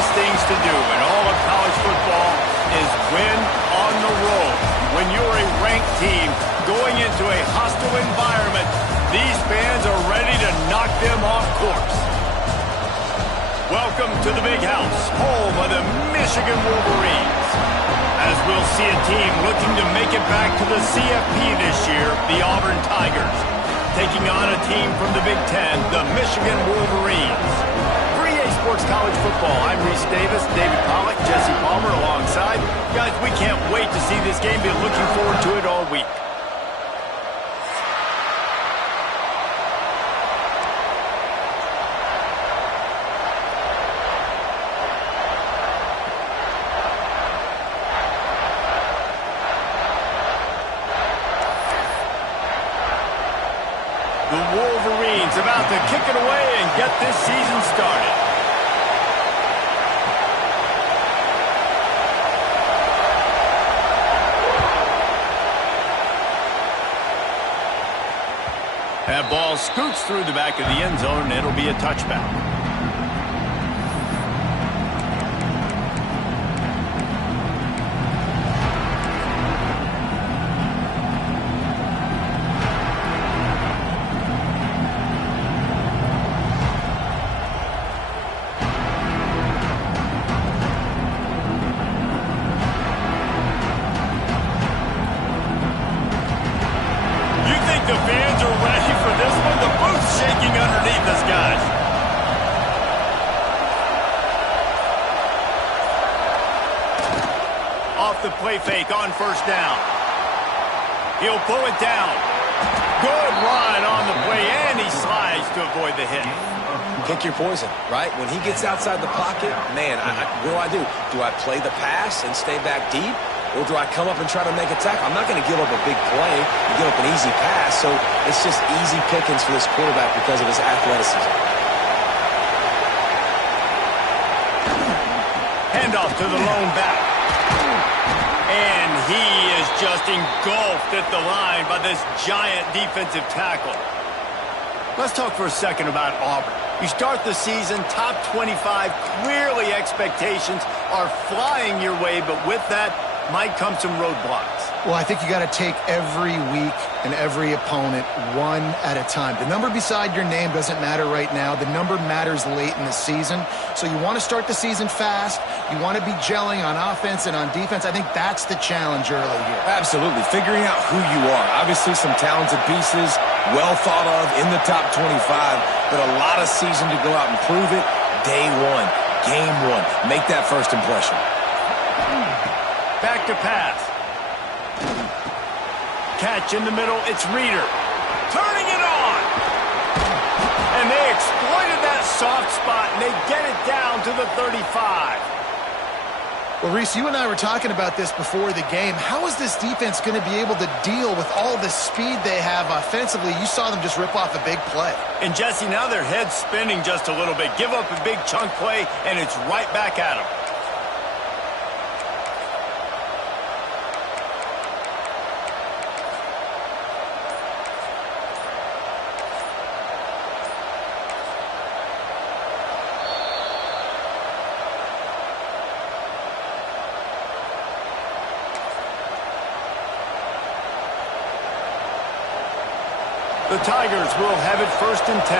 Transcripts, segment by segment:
hardest things to do in all of college football is win on the road. When you're a ranked team going into a hostile environment, these fans are ready to knock them off course. Welcome to the Big House, home of the Michigan Wolverines. As we'll see a team looking to make it back to the CFP this year, the Auburn Tigers, taking on a team from the Big Ten, the Michigan Wolverines. For EA Sports College Football, I'm Reese Davis, David Pollack, Jesse Palmer alongside. Guys, we can't wait to see this game. Been looking forward to it all week. The Wolverines about to kick it away and get this season started. That ball scoots through the back of the end zone, and it'll be a touchback. The fans are ready for this one. The boot's shaking underneath us, guys. Off the play fake on first down. He'll pull it down. Good run on the play, and he slides to avoid the hit. Pick your poison, right? When he gets outside the pocket, man, what do? Do I play the pass and stay back deep? Or do I come up and try to make a tackle? I'm not going to give up a big play and give up an easy pass, so it's just easy pickings for this quarterback because of his athleticism. Handoff to the lone back. And he is just engulfed at the line by this giant defensive tackle. Let's talk for a second about Auburn. You start the season, top 25, clearly expectations are flying your way, but with that might come some roadblocks. Well, I think you got to take every week and every opponent one at a time. The number beside your name doesn't matter right now. The number matters late in the season. So you want to start the season fast. You want to be gelling on offense and on defense. I think that's the challenge early here. Absolutely. Figuring out who you are. Obviously some talented pieces, well thought of in the top 25, but a lot of season to go out and prove it. Day one, game one. Make that first impression. Back to pass. Catch in the middle. It's Reeder. Turning it on. And they exploited that soft spot, and they get it down to the 35. Well, Reese, you and I were talking about this before the game. How is this defense going to be able to deal with all the speed they have offensively? You saw them just rip off a big play. And, Jesse, now their head's spinning just a little bit. Give up a big chunk play, and it's right back at them. The Tigers will have it 1st and 10.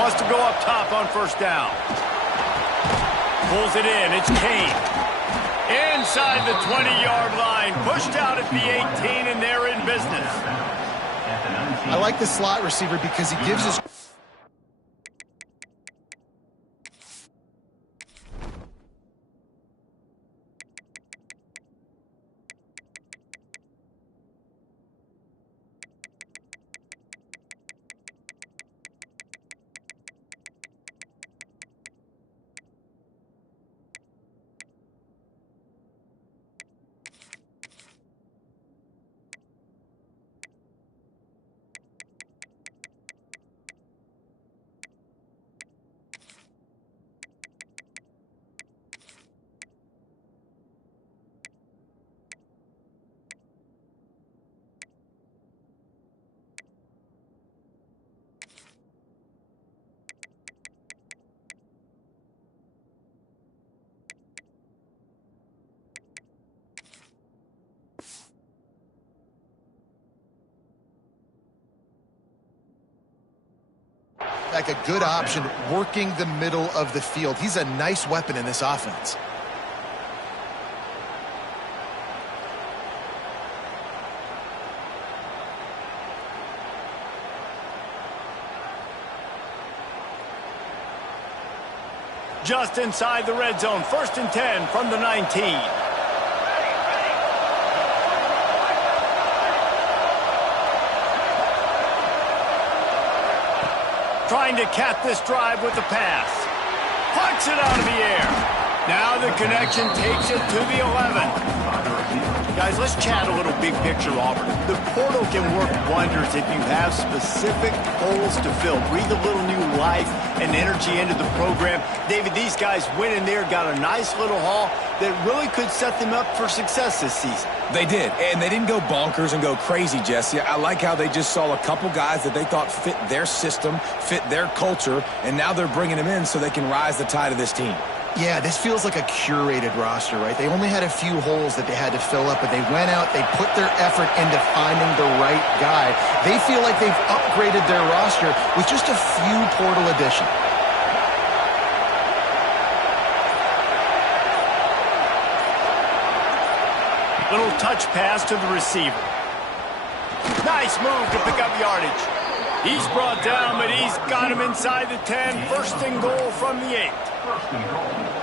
Wants to go up top on first down. Pulls it in. It's Kane. Inside the 20-yard line. Pushed out at the 18, and they're in business. I like the slot receiver because he gives us like a good option working the middle of the field. He's a nice weapon in this offense. Just inside the red zone, 1st and 10 from the 19. Trying to cap this drive with the pass. Plucks it out of the air. Now the connection takes it to the 11. Guys, let's chat a little big picture, Auburn. The portal can work wonders if you have specific holes to fill. Breathe a little new life and energy into the program. David, these guys went in there, got a nice little haul that really could set them up for success this season. They did, and they didn't go bonkers and go crazy, Jesse. I like how they just saw a couple guys that they thought fit their system, fit their culture, and now they're bringing them in so they can rise the tide of this team. Yeah, this feels like a curated roster, right? They only had a few holes that they had to fill up, but they went out, they put their effort into finding the right guy. They feel like they've upgraded their roster with just a few portal additions. Little touch pass to the receiver. Nice move to pick up yardage. He's brought down, but he's got him inside the 10. 1st and goal from the 8.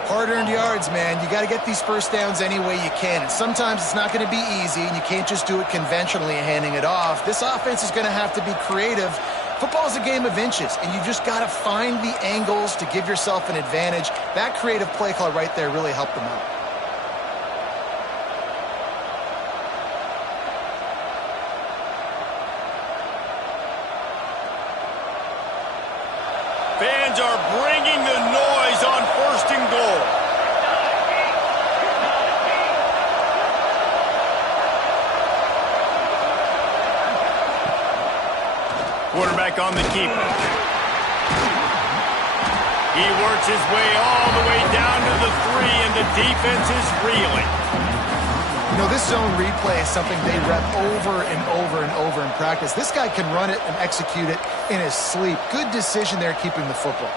Hard-earned yards, man. You got to get these first downs any way you can. And sometimes it's not going to be easy, and you can't just do it conventionally handing it off. This offense is going to have to be creative. Football is a game of inches, and you just got to find the angles to give yourself an advantage. That creative play call right there really helped them out. Fans are bringing the noise on 1st and goal. Quarterback on the keeper. He works his way all the way down to the 3, and the defense is reeling. You know, this zone replay is something they rep over and over and over in practice. This guy can run it and execute it in his sleep. Good decision there keeping the football.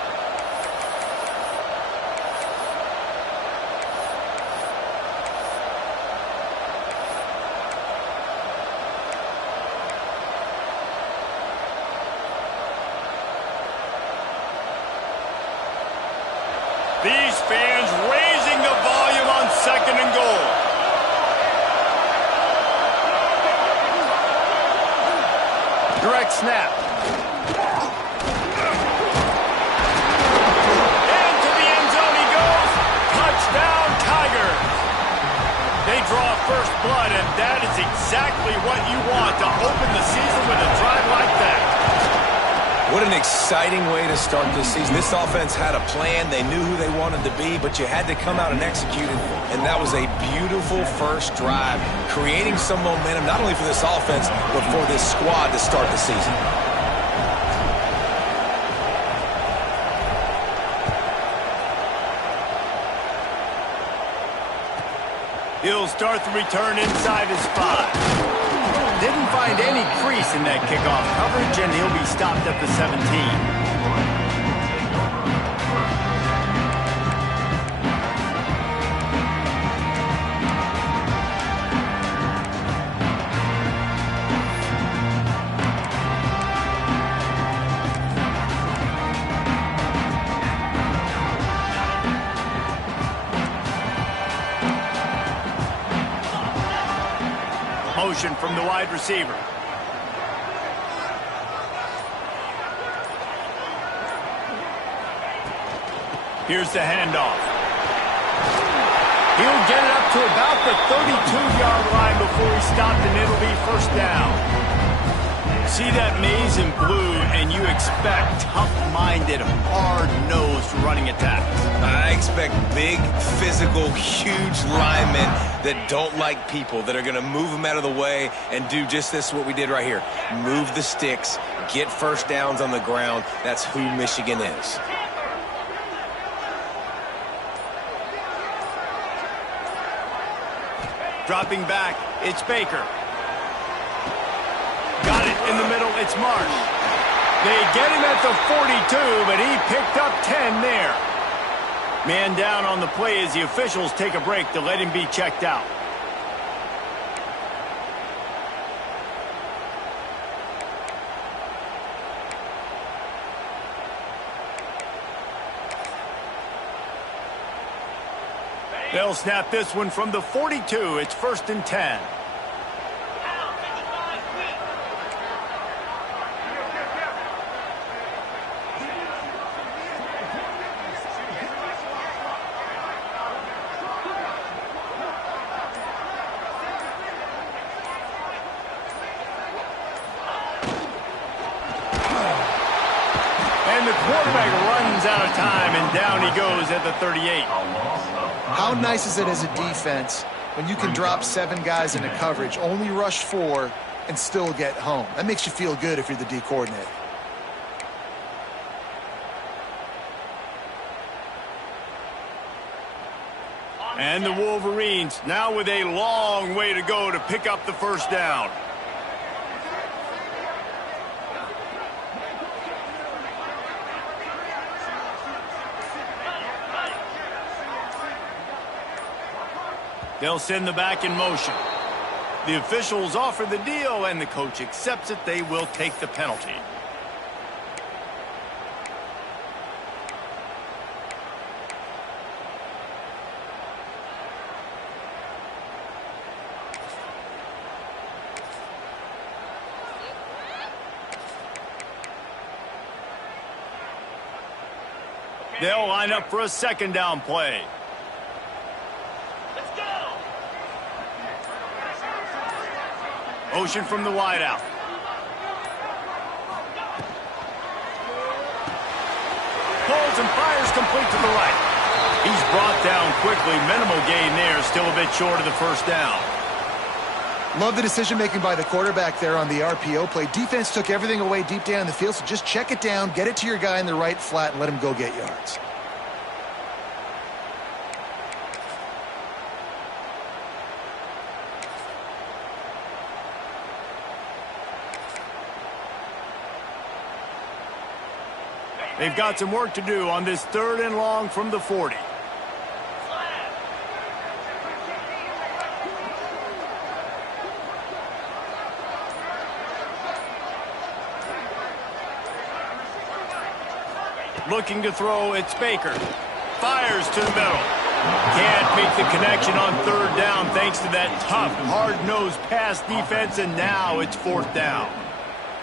These fans raising the volume on 2nd and goal. Direct snap. Into the end zone he goes. Touchdown, Tigers. They draw first blood, and that is exactly what you want to open the season with a drive like that. What an exciting way to start this season. This offense had a plan. They knew who they wanted to be, but you had to come out and execute it. And that was a beautiful first drive, creating some momentum, not only for this offense, but for this squad to start the season. He'll start the return inside his 5. Didn't find any crease in that kickoff coverage, and he'll be stopped at the 17. Motion from the wide receiver. Here's the handoff. He'll get it up to about the 32-yard line before he stopped, and it'll be 1st down. See that maze in blue, and you expect tough-minded, hard-nosed running attacks. I expect big, physical, huge linemen that don't like people, that are going to move them out of the way and do just this, what we did right here. Move the sticks, get first downs on the ground. That's who Michigan is. Dropping back, it's Baker. Got it in the middle, it's Marsh. They get him at the 42, but he picked up 10 there. Man down on the play as the officials take a break to let him be checked out. They'll snap this one from the 42. It's 1st and 10. And the quarterback runs out of time, and down he goes at the 38. How nice is it as a defense when you can drop 7 guys into coverage, only rush 4, and still get home? That makes you feel good if you're the D coordinator. And the Wolverines now with a long way to go to pick up the 1st down. They'll send the back in motion. The officials offer the deal, and the coach accepts it. They will take the penalty. They'll line up for a 2nd down play. Motion from the wideout. Pulls and fires complete to the right. He's brought down quickly. Minimal gain there. Still a bit short of the 1st down. Love the decision-making by the quarterback there on the RPO play. Defense took everything away deep down the field, so just check it down, get it to your guy in the right flat, and let him go get yards. They've got some work to do on this 3rd and long from the 40. Looking to throw, it's Baker. Fires to the middle. Can't make the connection on 3rd down thanks to that tough, hard-nosed pass defense, and now it's 4th down.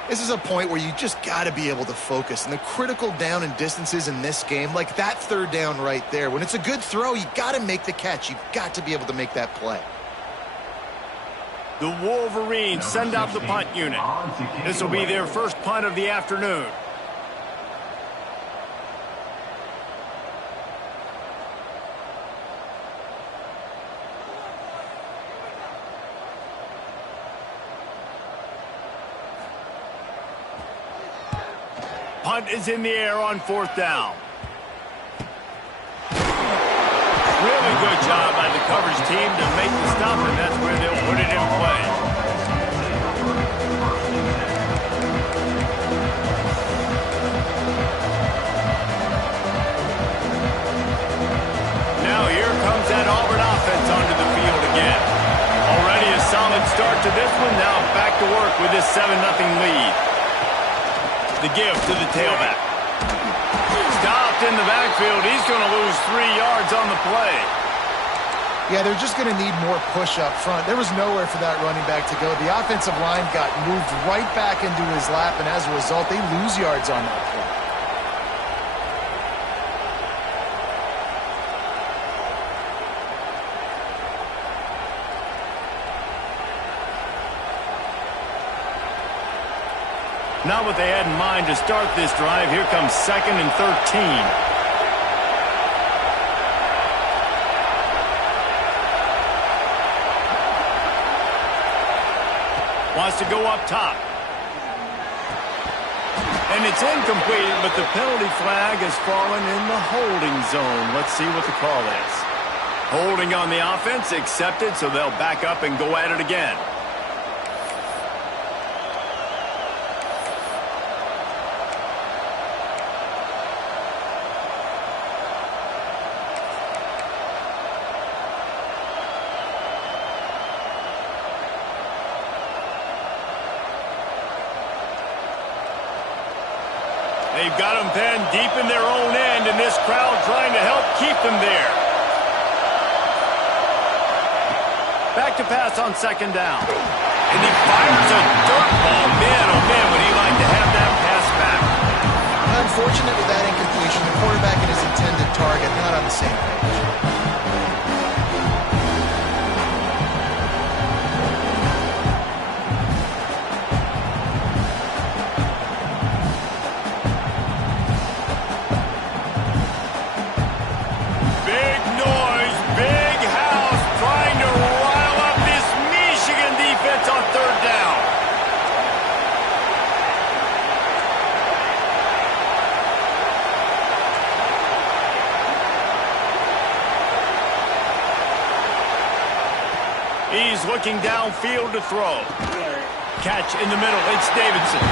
This is a point where you just got to be able to focus. And the critical down and distances in this game, like that 3rd down right there, when it's a good throw, you got to make the catch. You've got to be able to make that play. The Wolverines send out the punt unit. This will be their 1st punt of the afternoon. Punt is in the air on 4th down. Really good job by the coverage team to make the stop, and that's where they'll put it in play. Now here comes that Auburn offense onto the field again. Already a solid start to this one. Now back to work with this 7-0 lead. The give to the tailback. Stopped in the backfield. He's going to lose 3 yards on the play. Yeah, they're just going to need more push up front. There was nowhere for that running back to go. The offensive line got moved right back into his lap, and as a result, they lose yards on that play. Not what they had in mind to start this drive. Here comes 2nd and 13. Wants to go up top. And it's incomplete, but the penalty flag has fallen in the holding zone. Let's see what the call is. Holding on the offense, accepted, so they'll back up and go at it again. They've got them penned deep in their own end, and this crowd trying to help keep them there. Back to pass on second down. And he fires a dirt ball. Man, oh man, would he like to have that pass back. Unfortunate with that incompletion, the quarterback and his intended target not on the same page. Big noise, big house, trying to rile up this Michigan defense on third down. He's looking downfield to throw. Catch in the middle. It's Davidson.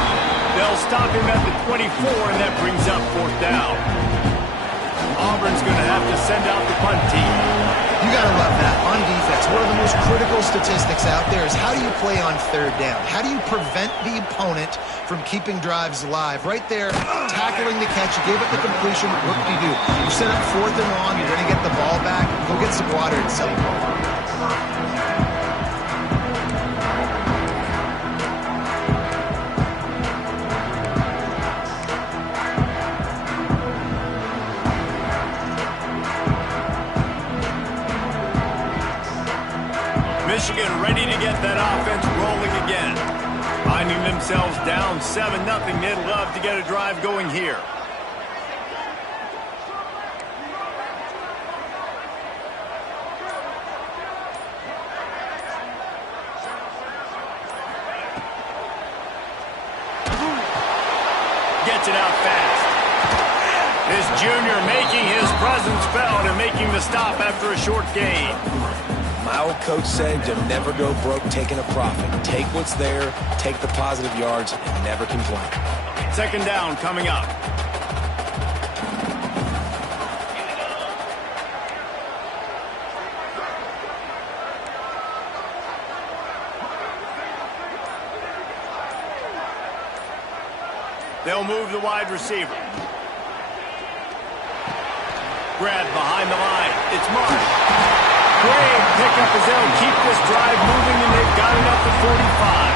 They'll stop him at the 24, and that brings up fourth down. Auburn's going to have to send out the punt team. You got to love that. On defense, one of the most critical statistics out there is how do you play on third down? How do you prevent the opponent from keeping drives alive? Right there, tackling the catch. You gave it the completion. What do? You set up fourth and long. You're going to get the ball back. Go get some water and celebrate. Michigan ready to get that offense rolling again. Finding themselves down 7-0. They'd love to get a drive going here. Gets it out fast. This junior making his presence felt and making the stop after a short gain. My old coach said you'll never go broke taking a profit. Take what's there, take the positive yards, and never complain. Second down coming up. They'll move the wide receiver. Grab behind the line. It's Mark. Great pickup as they'll keep this drive moving, and they've got it up to 45.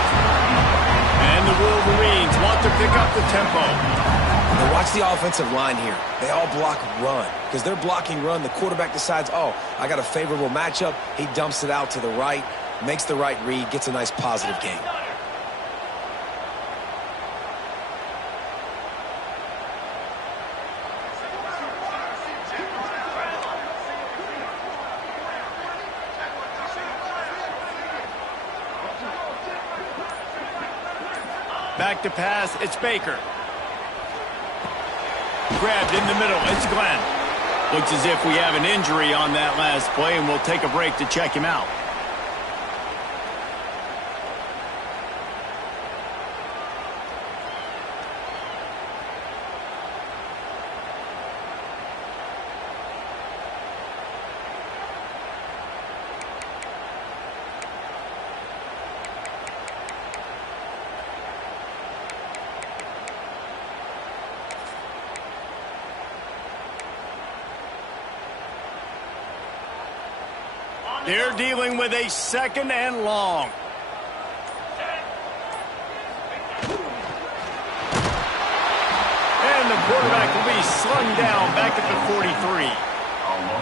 And the Wolverines want to pick up the tempo. Now watch the offensive line here. They all block run. Because they're blocking run, the quarterback decides, oh, I got a favorable matchup. He dumps it out to the right, makes the right read, gets a nice positive gain. Back to pass, it's Baker. Grabbed in the middle, it's Glenn. Looks as if we have an injury on that last play, and we'll take a break to check him out. They're dealing with a second and long. And the quarterback will be slung down back at the 43.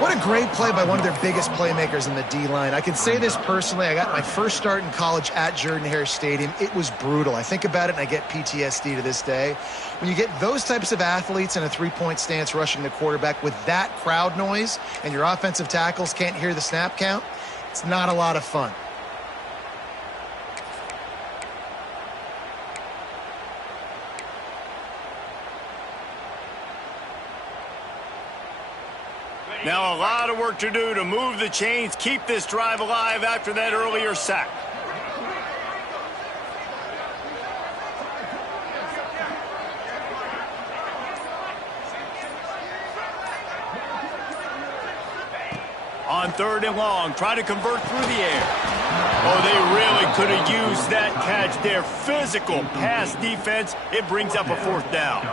What a great play by one of their biggest playmakers in the D-line. I can say this personally. I got my first start in college at Jordan-Hare Stadium. It was brutal. I think about it and I get PTSD to this day. When you get those types of athletes in a three-point stance rushing the quarterback with that crowd noise and your offensive tackles can't hear the snap count, it's not a lot of fun. Now a lot of work to do to move the chains, keep this drive alive after that earlier sack. On third and long, try to convert through the air. Oh, they really could have used that catch there. Physical pass defense. It brings up a fourth down.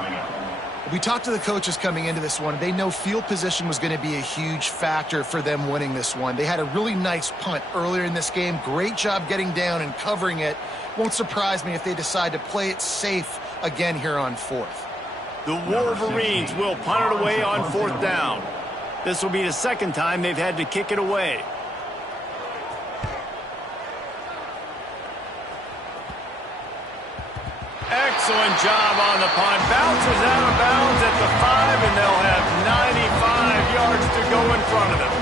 We talked to the coaches coming into this one. They know field position was going to be a huge factor for them winning this one. They had a really nice punt earlier in this game. Great job getting down and covering it. Won't surprise me if they decide to play it safe again here on fourth. The Wolverines will punt it away on fourth down. This will be the second time they've had to kick it away. Excellent job on the punt. Bounces out of bounds at the 5, and they'll have 95 yards to go in front of them.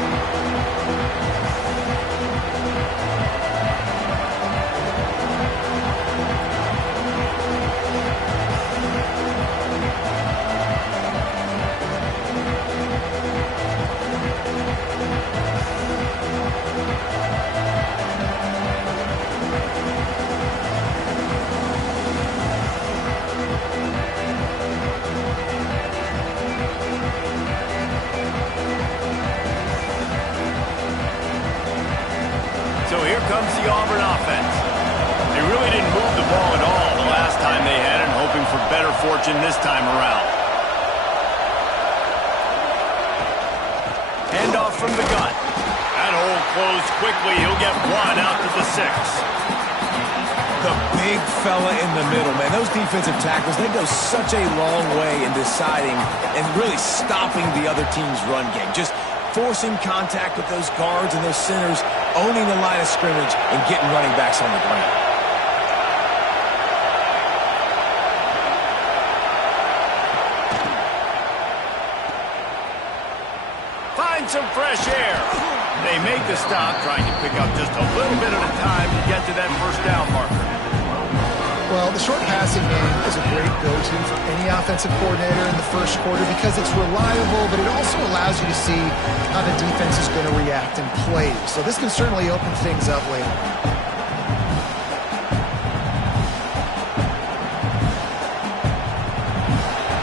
So here comes the Auburn offense. They really didn't move the ball at all the last time they had it, hoping for better fortune this time around. Handoff from the gun. That hole closed quickly. He'll get one out to the 6. The big fella in the middle, man. Those defensive tackles, they go such a long way in deciding and really stopping the other team's run game. Just forcing contact with those guards and those centers, owning the line of scrimmage, and getting running backs on the ground. Find some fresh air. They make the stop, trying to pick up just a little bit at a time to get to that first down marker. Well, the short passing game is a great go-to for any offensive coordinator in the first quarter because it's reliable, but it also allows you to see how the defense is going to react and play. So this can certainly open things up later.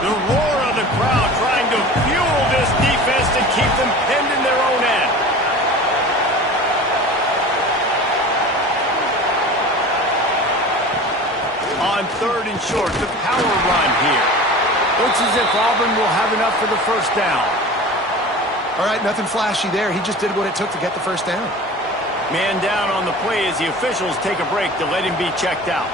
The roar of the crowd trying to fuel this defense to keep them pinned in their own end. On 3rd and short, the power run here. Looks as if Auburn will have enough for the first down. All right, nothing flashy there. He just did what it took to get the first down. Man down on the play as the officials take a break to let him be checked out.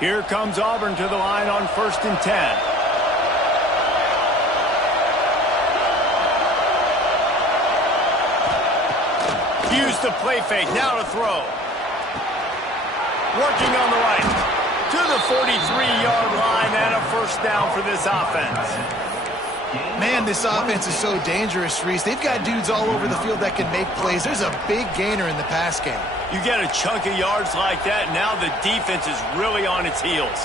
Here comes Auburn to the line on 1st and 10. Used the play fake, now to throw. Working on the right. To the 43-yard line and a first down for this offense. Man, this offense is so dangerous, Reese. They've got dudes all over the field that can make plays. There's a big gainer in the pass game. You get a chunk of yards like that, now the defense is really on its heels.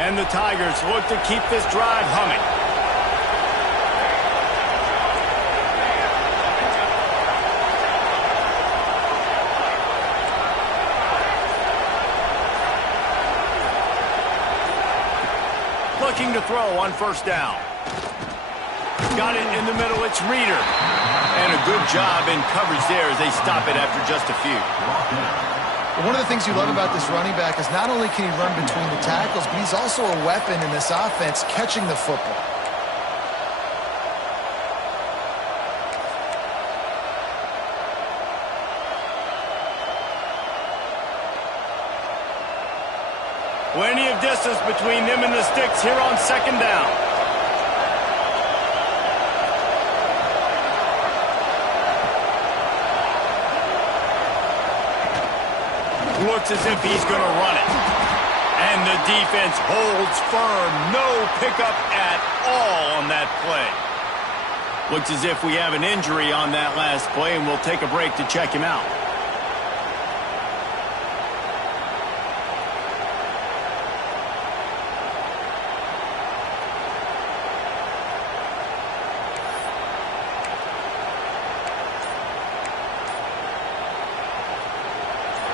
And the Tigers look to keep this drive humming. looking to throw on first down. Got it in the middle. It's Reader. And a good job in coverage there as they stop it after just a few. One of the things you love about this running back is not only can he run between the tackles, but he's also a weapon in this offense catching the football. Plenty of distance between them and the sticks here on second down. Looks as if he's going to run it. And the defense holds firm. No pickup at all on that play. Looks as if we have an injury on that last play, and we'll take a break to check him out.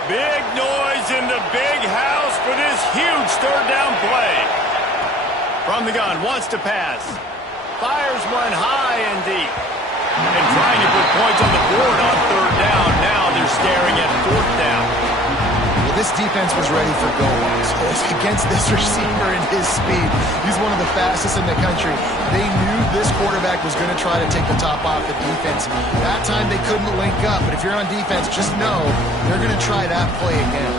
Big noise in the big house for this huge third down play. From the gun, wants to pass. Fires one high and deep. And trying to put points on the board on third down. Now they're staring at fourth down. Well, this defense was ready for goals. Against this receiver and his speed, he's one of the fastest in the country. They knew this quarterback was going to try to take the top off the defense. That time they couldn't link up, but if you're on defense, just know they're going to try that play again.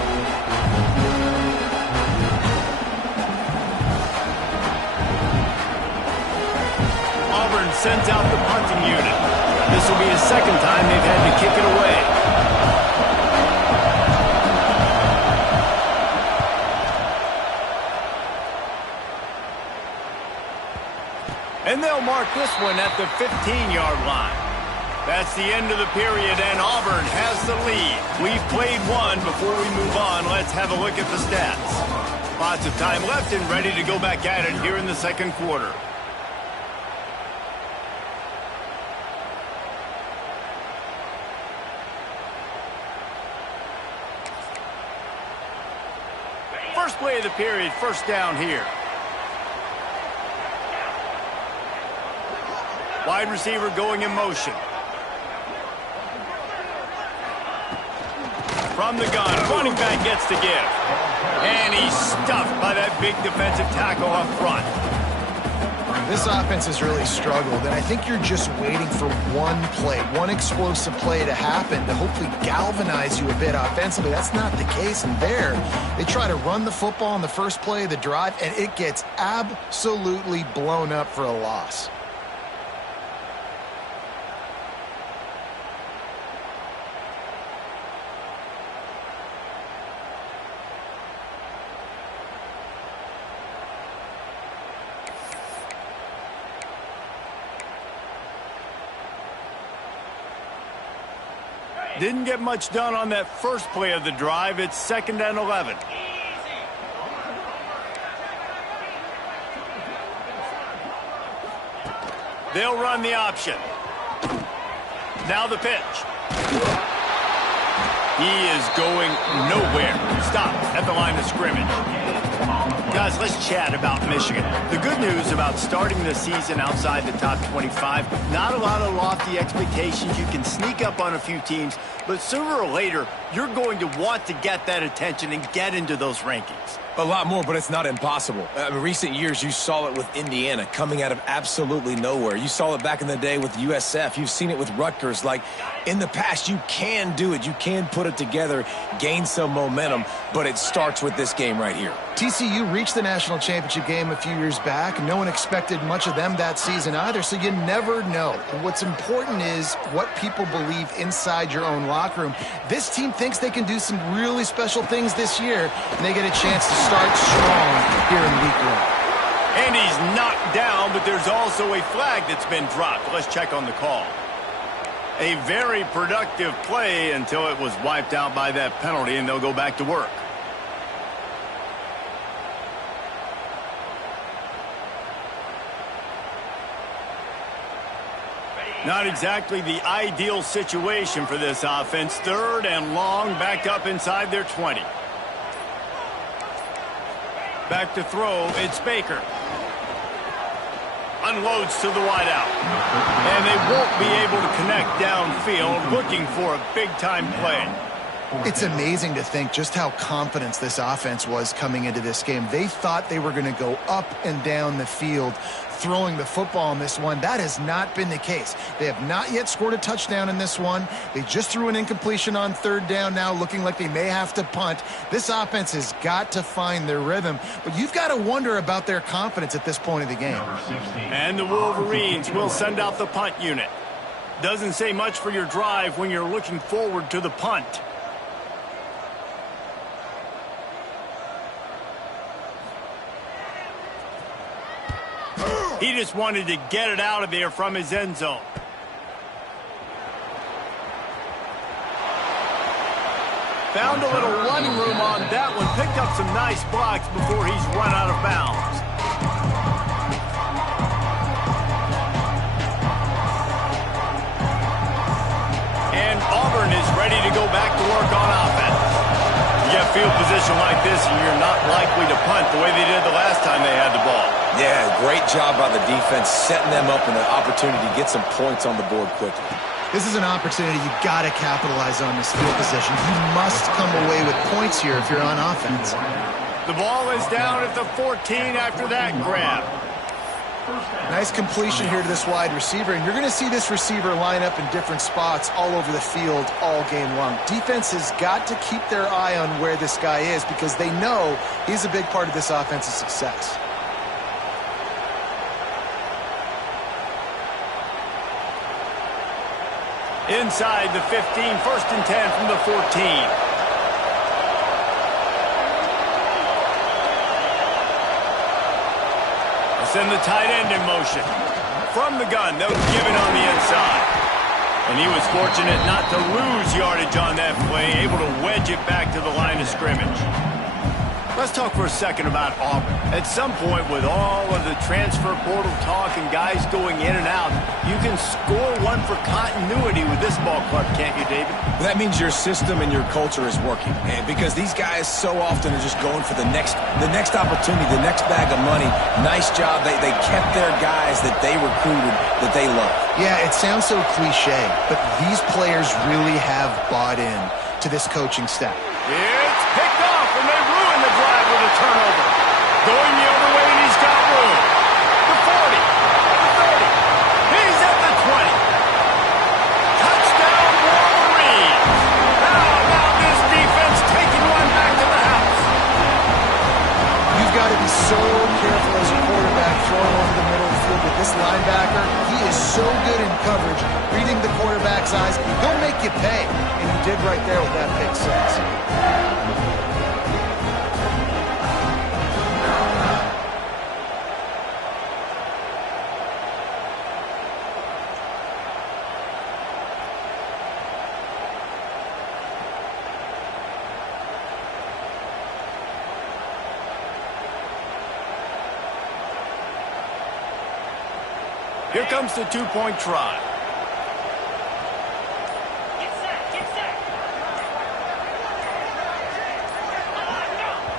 Auburn sends out the punting unit. This will be the second time they've had to kick it away. And they'll mark this one at the 15-yard line. That's the end of the period, and Auburn has the lead. We've played one. Before we move on, let's have a look at the stats. Lots of time left and ready to go back at it here in the second quarter. First play of the period, first down here. Wide receiver going in motion. From the gun, running back gets to give. And he's stuffed by that big defensive tackle up front. This offense has really struggled, and I think you're just waiting for one play, one explosive play to happen to hopefully galvanize you a bit offensively. That's not the case, and there, they try to run the football in the first play of the drive, and it gets absolutely blown up for a loss. Didn't get much done on that first play of the drive. It's 2nd and 11. They'll run the option. Now the pitch. He is going nowhere. Stop at the line of scrimmage. Guys, let's chat about Michigan. The good news about starting the season outside the top 25, not a lot of lofty expectations. You can sneak up on a few teams, but sooner or later, you're going to want to get that attention and get into those rankings. A lot more, but it's not impossible. In recent years, you saw it with Indiana coming out of absolutely nowhere. You saw it back in the day with USF. You've seen it with Rutgers. Like, in the past, you can do it. You can put it together, gain some momentum, but it starts with this game right here. TCU reached the national championship game a few years back. No one expected much of them that season either, so you never know. And what's important is what people believe inside your own locker room. This team thinks they can do some really special things this year, and they get a chance to start strong here in week one. And he's knocked down, but there's also a flag that's been dropped. Let's check on the call. A very productive play until it was wiped out by that penalty, and they'll go back to work. Not exactly the ideal situation for this offense. 3rd and long, backed up inside their 20. Back to throw, it's Baker. unloads to the wideout. And they won't be able to connect downfield, looking for a big-time play. It's amazing to think just how confident this offense was coming into this game. They thought they were going to go up and down the field throwing the football in this one. That has not been the case. They have not yet scored a touchdown in this one. They just threw an incompletion on third down now, looking like they may have to punt. This offense has got to find their rhythm, but you've got to wonder about their confidence at this point of the game. And the Wolverines will send out the punt unit. Doesn't say much for your drive when you're looking forward to the punt. He just wanted to get it out of there from his end zone. Found a little running room on that one. Picked up some nice blocks before he's run out of bounds. And Auburn is ready to go back to work on offense. You get field position like this and you're not likely to punt the way they did the last time they had the ball. Yeah, great job by the defense, setting them up in an opportunity to get some points on the board quickly. This is an opportunity you've got to capitalize on this field position. You must come away with points here if you're on offense. The ball is down at the 14 after that grab. Nice completion here to this wide receiver, and you're going to see this receiver line up in different spots all over the field all game long. Defense has got to keep their eye on where this guy is because they know he's a big part of this offense's success. Inside the 15, 1st and 10 from the 14. They'll send the tight end in motion. From the gun, they'll give it on the inside. And he was fortunate not to lose yardage on that play, able to wedge it back to the line of scrimmage. Let's talk for a second about Auburn. At some point, with all of the transfer portal talk and guys going in and out, you can score one for continuity with this ball club, can't you, David? That means your system and your culture is working, and because these guys so often are just going for the next opportunity, the next bag of money. Nice job. They kept their guys that they recruited, that they love. Yeah, it sounds so cliche, but these players really have bought in to this coaching staff. It's picked off, and they ruin the drive with a turnover. Going the other way, and he's got room. The 40, the 30. He's at the 20. Touchdown, Wolverines. Now this defense taking one back to the house. You've got to be so careful as a quarterback throwing over the middle of the field with this linebacker. He is so good in coverage, reading the quarterback's eyes. He'll make you pay, and he did right there with that pick six. Here comes the two-point try.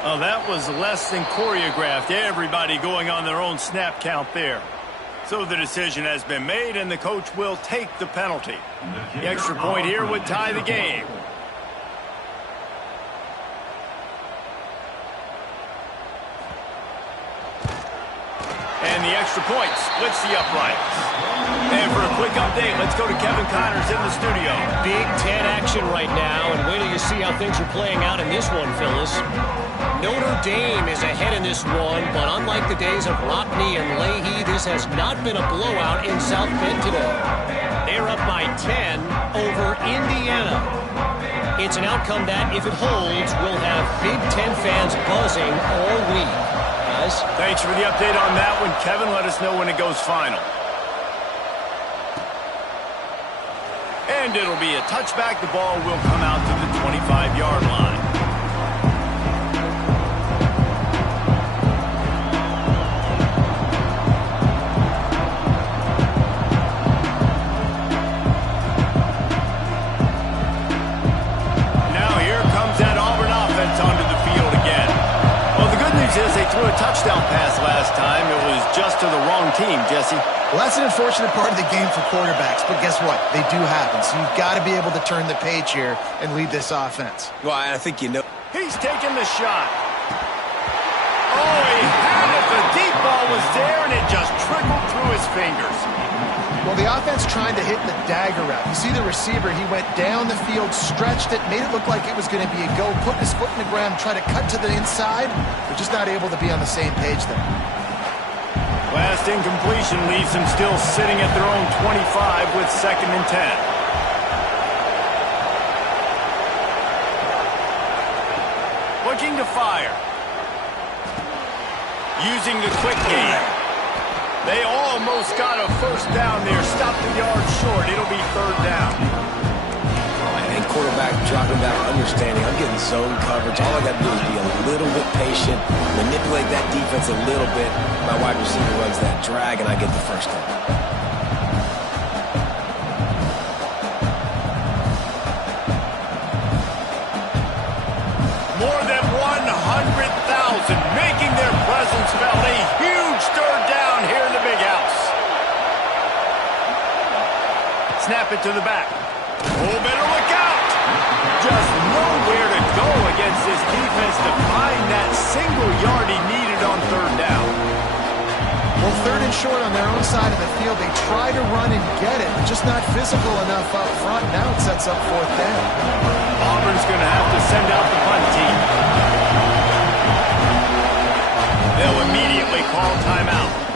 Oh, that was less than choreographed. Everybody going on their own snap count there. So the decision has been made, and the coach will take the penalty. The extra point here would tie the game. And the extra point splits the uprights. And for a quick update, let's go to Kevin Connors in the studio. Big Ten action right now, and wait till you see how things are playing out in this one, Phyllis. Notre Dame is ahead in this one, but unlike the days of Rockney and Leahy, this has not been a blowout in South Bend today. They're up by 10 over Indiana. It's an outcome that, if it holds, will have Big Ten fans buzzing all week. Guys? Thanks for the update on that one, Kevin. Let us know when it goes final. And it'll be a touchback. The ball will come out to the 25-yard line. Now here comes that Auburn offense onto the field again. Well, the good news is they threw a touchdown pass last time. It was just to the wrong team, Jesse. Well, that's an unfortunate part of the game for quarterbacks, but guess what? They do happen, so you've got to be able to turn the page here and lead this offense. Well, I think you know. He's taking the shot. Oh, he had it. The deep ball was there, and it just trickled through his fingers. Well, the offense trying to hit the dagger route. You see the receiver, he went down the field, stretched it, made it look like it was going to be a go, put his foot in the ground, try to cut to the inside. They're just not able to be on the same page there. Last incompletion leaves them still sitting at their own 25 with 2nd and 10. Looking to fire. Using the quick game. They almost got a first down there. Stopped the yard short. It'll be 3rd down. And quarterback dropping back, understanding I'm getting zone coverage. All I got to do is be a little bit patient, manipulate that defense a little bit. My wide receiver runs that drag, and I get the first down. More than 100,000 making their presence felt. A huge 3rd down here in the big house. Snap it to the back. Oh, better look out. Just nowhere to go against this defense to find that single yard he needed on 3rd down. Well, 3rd and short on their own side of the field. They try to run and get it, but just not physical enough up front. Now it sets up 4th down. Auburn's going to have to send out the punt team. They'll immediately call timeout.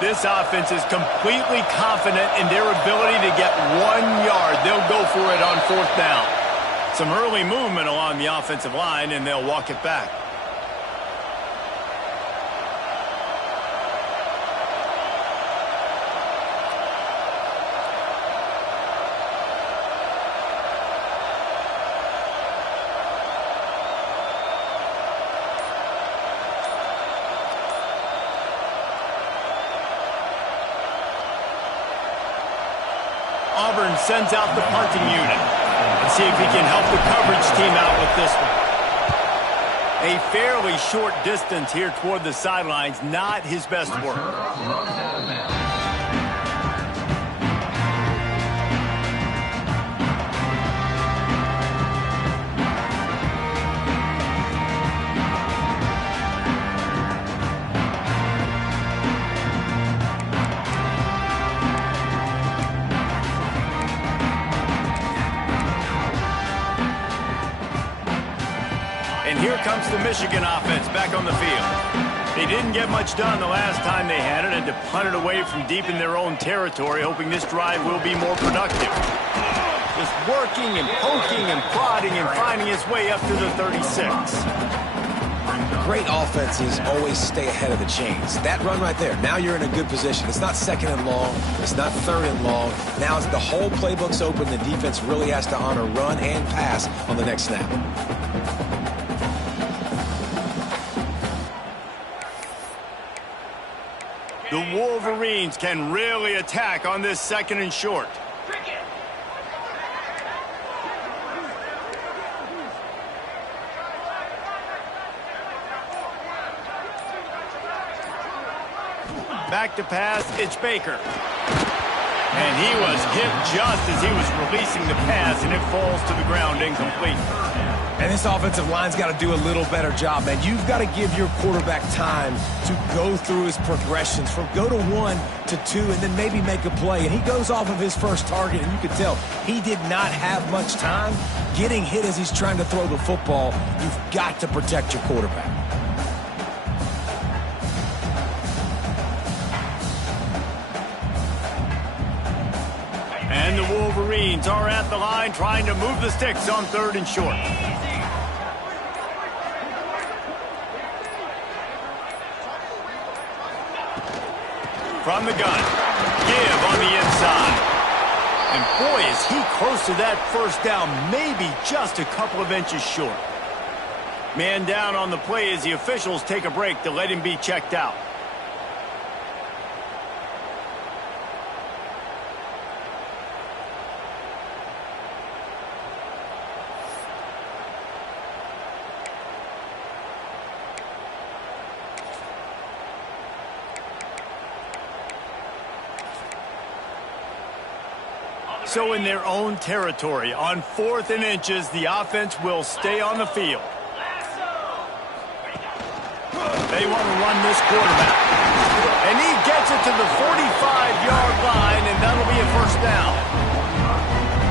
This offense is completely confident in their ability to get 1 yard. They'll go for it on 4th down. Some early movement along the offensive line, and they'll walk it back. Auburn sends out the punting unit. Let's see if he can help the coverage team out with this one. A fairly short distance here toward the sidelines, not his best work. Here comes the Michigan offense back on the field. They didn't get much done the last time they had it, and to punt it away from deep in their own territory, hoping this drive will be more productive. Just working and poking and prodding and finding his way up to the 36. Great offenses always stay ahead of the chains. That run right there, now you're in a good position. It's not 2nd and long. It's not 3rd and long. Now as the whole playbook's open, the defense really has to honor run and pass on the next snap. The Wolverines can really attack on this 2nd and short. Back to pass, it's Baker. And he was hit just as he was releasing the pass, and it falls to the ground incomplete. And this offensive line's got to do a little better job, man. You've got to give your quarterback time to go through his progressions from go to 1 to 2 and then maybe make a play. And he goes off of his first target, and you can tell he did not have much time getting hit as he's trying to throw the football. You've got to protect your quarterback. And the Wolverines are at the line trying to move the sticks on 3rd and short. from the gun. Give on the inside. And boy, is he close to that first down, maybe just a couple of inches short. Man down on the play as the officials take a break to let him be checked out. So in their own territory, on 4th and inches, the offense will stay on the field. They want to run this quarterback. And he gets it to the 45-yard line, and that'll be a first down.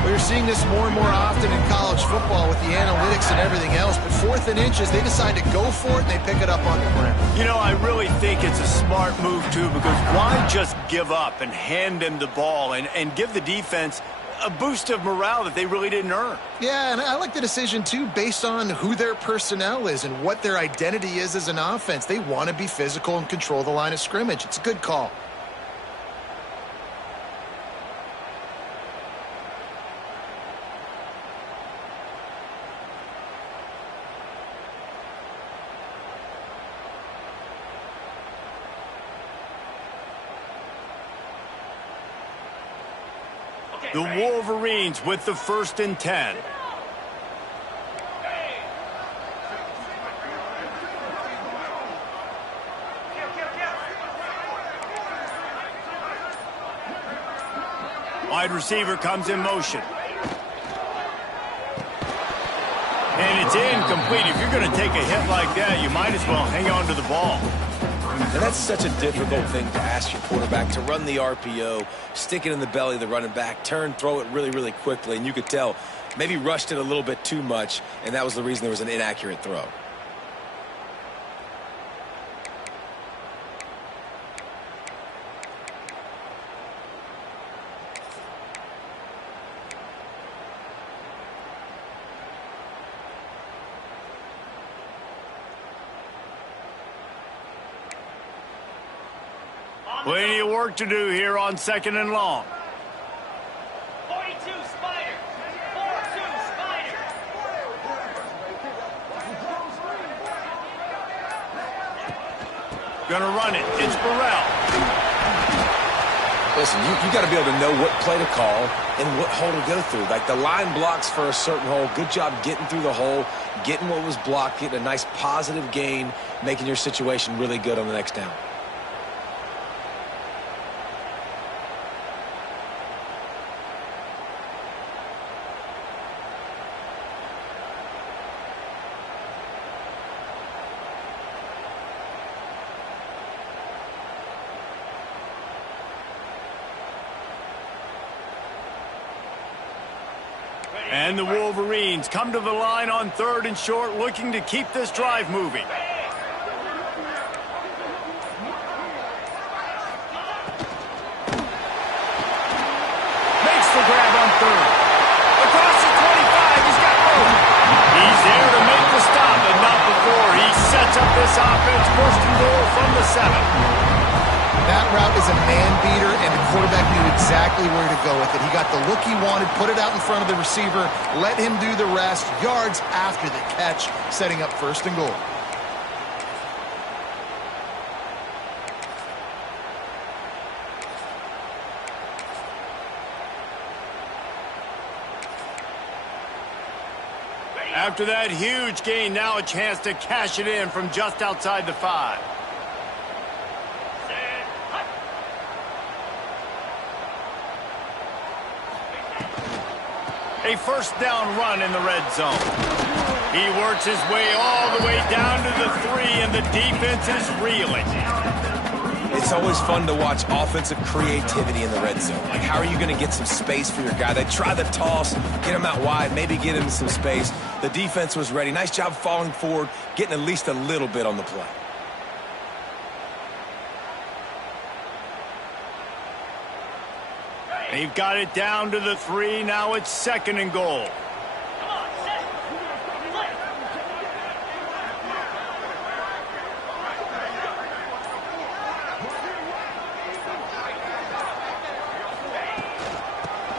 We're seeing this more and more often in college football with the analytics and everything else, but 4th and inches, they decide to go for it, and they pick it up on the ground. You know, I really think it's a smart move, too, because why just give up and hand them the ball and give the defense a boost of morale that they really didn't earn? Yeah, and I like the decision, too, based on who their personnel is and what their identity is as an offense. They want to be physical and control the line of scrimmage. It's a good call. The Wolverines with the 1st and 10. Wide receiver comes in motion. And it's incomplete. If you're going to take a hit like that, you might as well hang on to the ball. And that's such a difficult thing to ask your quarterback, to run the RPO, stick it in the belly of the running back, turn, throw it really, really quickly. And you could tell maybe rushed it a little bit too much, and that was the reason there was an inaccurate throw. Plenty of work to do here on 2nd and long. 42 Spider. 4-2 Spider. Gonna run it. It's Burrell. Listen, you got to be able to know what play to call and what hole to go through. Like the line blocks for a certain hole. Good job getting through the hole, getting what was blocked, getting a nice positive gain, making your situation really good on the next down. And the Wolverines come to the line on 3rd and short, looking to keep this drive moving. Makes the grab on 3rd. Across the 25, he's got room. He's there to make the stop, but not before. He sets up this offense, 1st and goal from the 7. That route is a man beater, and the quarterback knew exactly where to go with it. He got the look he wanted, put it out in front of the receiver, let him do the rest, yards after the catch, setting up 1st and goal. After that huge gain, now a chance to cash it in from just outside the 5. A 1st down run in the red zone. He works his way all the way down to the 3, and the defense is reeling. It's always fun to watch offensive creativity in the red zone. Like, how are you going to get some space for your guy? They try the toss, get him out wide, maybe get him some space. The defense was ready. Nice job falling forward, getting at least a little bit on the play. They've got it down to the 3. Now it's 2nd and goal.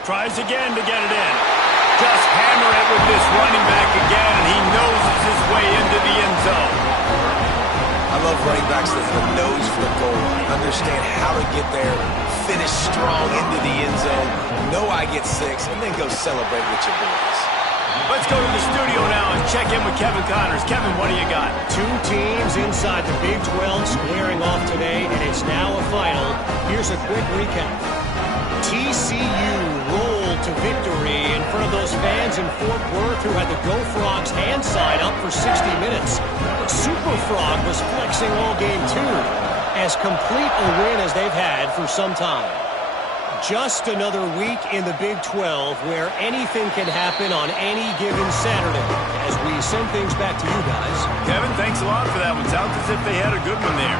Tries again to get it in. Just hammer it with this running back again, and he noses his way into the end zone. I love running backs that have a nose for the goal line, understand how to get there, finish strong into the end zone, know I get 6, and then go celebrate with your boys. Let's go to the studio now and check in with Kevin Connors. Kevin, what do you got? 2 teams inside the Big 12 squaring off today, and it's now a final. Here's a quick recap. TCU rolled to victory in front of those fans in Fort Worth who had the Go Frogs hand sign up for 60 minutes. The Super Frog was flexing all game too. As complete a win as they've had for some time. Just another week in the Big 12 where anything can happen on any given Saturday. As we send things back to you guys. Kevin, thanks a lot for that one. Sounds as if they had a good one there.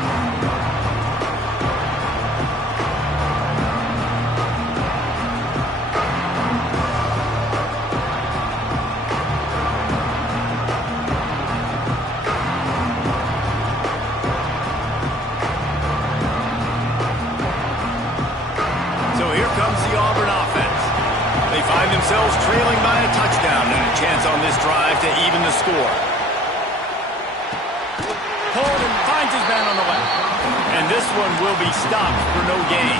Themselves trailing by a touchdown and a chance on this drive to even the score. Holden finds his man on the left. And this one will be stopped for no gain.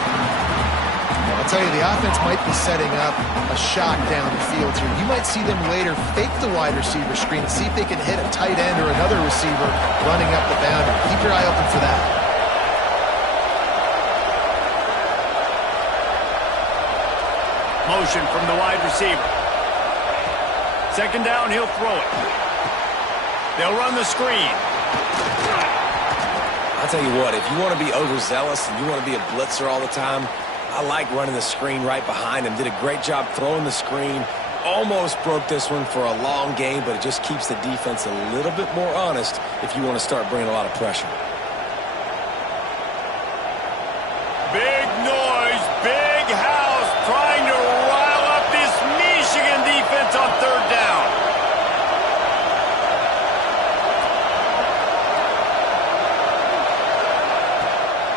I'll tell you, the offense might be setting up a shot down the field here. You might see them later fake the wide receiver screen and see if they can hit a tight end or another receiver running up the boundary. Keep your eye open for that. Motion from the wide receiver. Second down, he'll throw it. They'll run the screen. I'll tell you what, if you want to be overzealous and you want to be a blitzer all the time, I like running the screen right behind him. Did a great job throwing the screen. Almost broke this one for a long game, but it just keeps the defense a little bit more honest if you want to start bringing a lot of pressure. Big noise, big house, trying to rile up this Michigan defense on third down.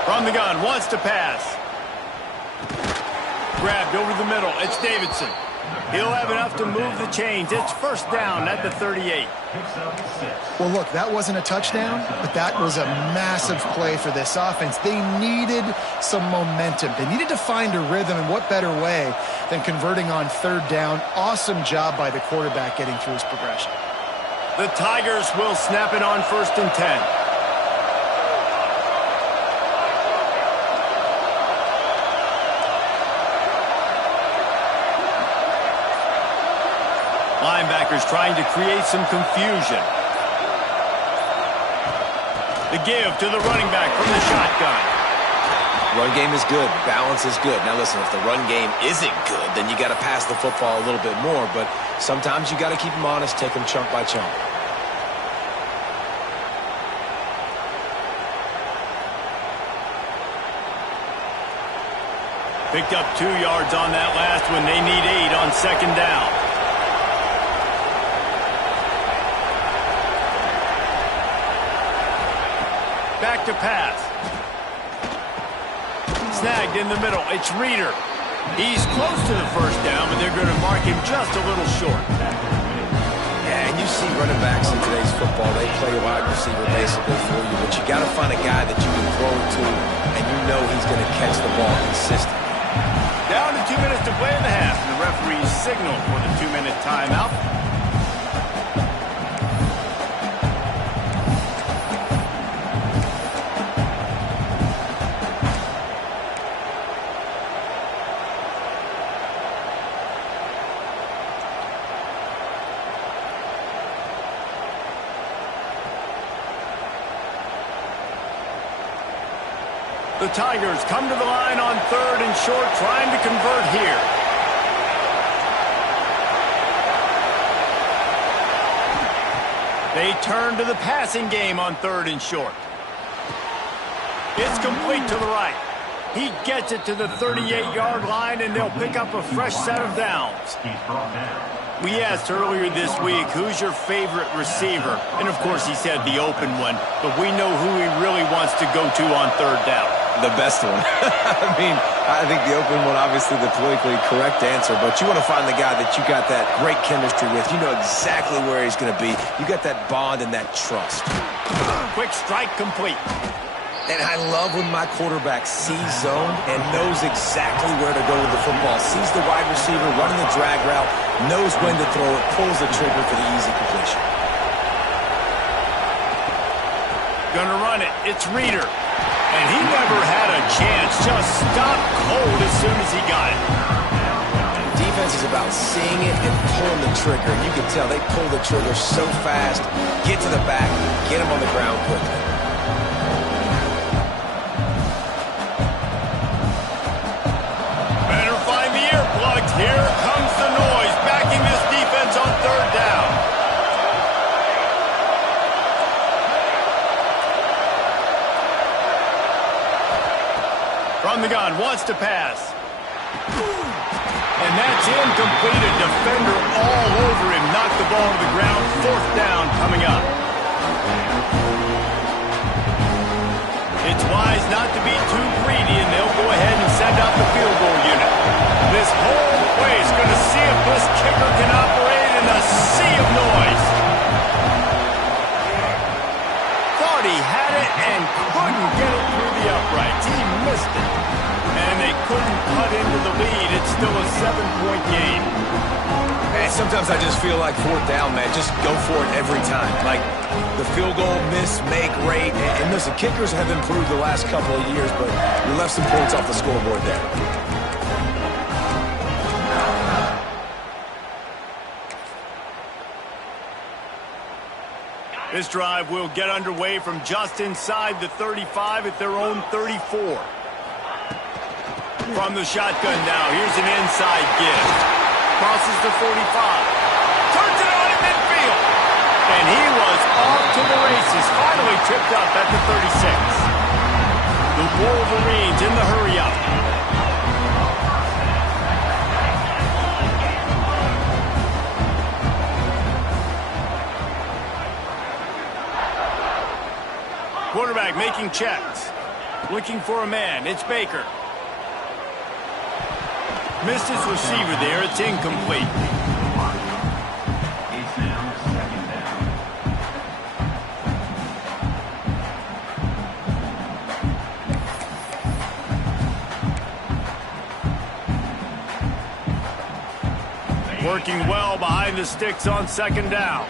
From the gun, wants to pass. Grabbed over the middle, it's Davidson. He'll have enough to move the chains. It's first down at the 38. Well, look, that wasn't a touchdown, but that was a massive play for this offense. They needed some momentum. They needed to find a rhythm, and what better way than converting on third down. Awesome job by the quarterback getting through his progression. The Tigers will snap it on 1st and 10. Linebackers trying to create some confusion. The give to the running back from the shotgun. Run game is good. Balance is good. Now listen, if the run game isn't good, then you got to pass the football a little bit more. But sometimes you got to keep them honest, take them chunk by chunk. Picked up 2 yards on that last one. They need 8 on second down. Back to pass. Snagged in the middle. It's Reeder. He's close to the first down, but they're going to mark him just a little short. Yeah, and you see running backs in today's football, they play wide receiver basically for you, but you got to find a guy that you can throw it to, and you know he's going to catch the ball consistently. Down to 2 minutes to play in the half, and the referee signaled for the 2-minute timeout. The Tigers come to the line on 3rd and short, trying to convert here. They turn to the passing game on 3rd and short. It's complete to the right. He gets it to the 38-yard line, and they'll pick up a fresh set of downs. We asked earlier this week, who's your favorite receiver? And, of course, he said the open one, but we know who he really wants to go to on 3rd down. The best one. I mean, I think the open one, obviously the politically correct answer, but you want to find the guy that you got that great chemistry with. You know exactly where he's going to be. You got that bond and that trust. Quick strike complete. And I love when my quarterback sees zone and knows exactly where to go with the football. Sees the wide receiver running the drag route, knows when to throw it, pulls the trigger for the easy completion. Gonna run it. It's Reeder. And he never had a chance. Just stopped cold as soon as he got it. Defense is about seeing it and pulling the trigger. You can tell they pull the trigger so fast, get to the back, get him on the ground quickly. Better find the earplugs. Here comes the noise, backing this defense on third down. From the gun, wants to pass. And that's incomplete. A defender all over him. Knocked the ball to the ground. Fourth down coming up. It's wise not to be too greedy, and they'll go ahead and send out the field goal unit. This whole place going to see if this kicker can operate in a sea of noise. Thought he had it and couldn't get it through the uprights. He missed it. And they couldn't cut into the lead. It's still a 7-point game. Man, sometimes I just feel like fourth down, man. Just go for it every time. Like the field goal miss, make rate. And listen, kickers have improved the last couple of years, but we left some points off the scoreboard there. This drive will get underway from just inside the 35 at their own 34. From the shotgun now, here's an inside give. Crosses the 45. Turns it on in midfield. And he was off to the races. Finally tipped up at the 36. The Wolverines in the hurry-up. Quarterback making checks. Looking for a man. It's Baker. Missed his receiver there. It's incomplete. Working well behind the sticks on second down.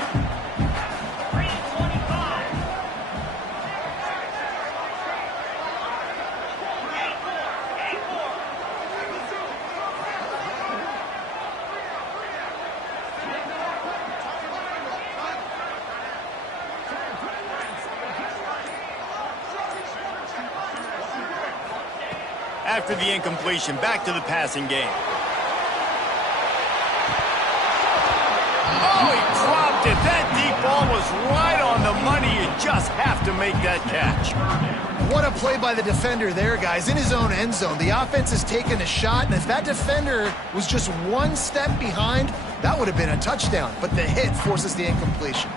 After the incompletion, back to the passing game. Oh, he dropped it. That deep ball was right on the money. You just have to make that catch. What a play by the defender there, guys. In his own end zone. The offense has taken a shot, and if that defender was just one step behind, that would have been a touchdown. But the hit forces the incompletion.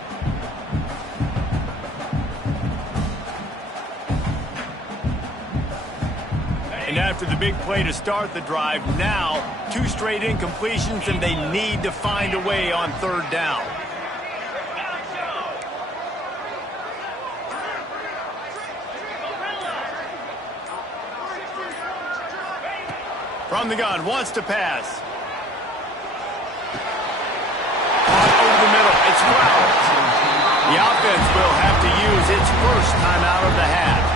And after the big play to start the drive, now 2 straight incompletions, and they need to find a way on third down. From the gun, wants to pass. Over the middle, it's fouled. The offense will have to use its first timeout of the half.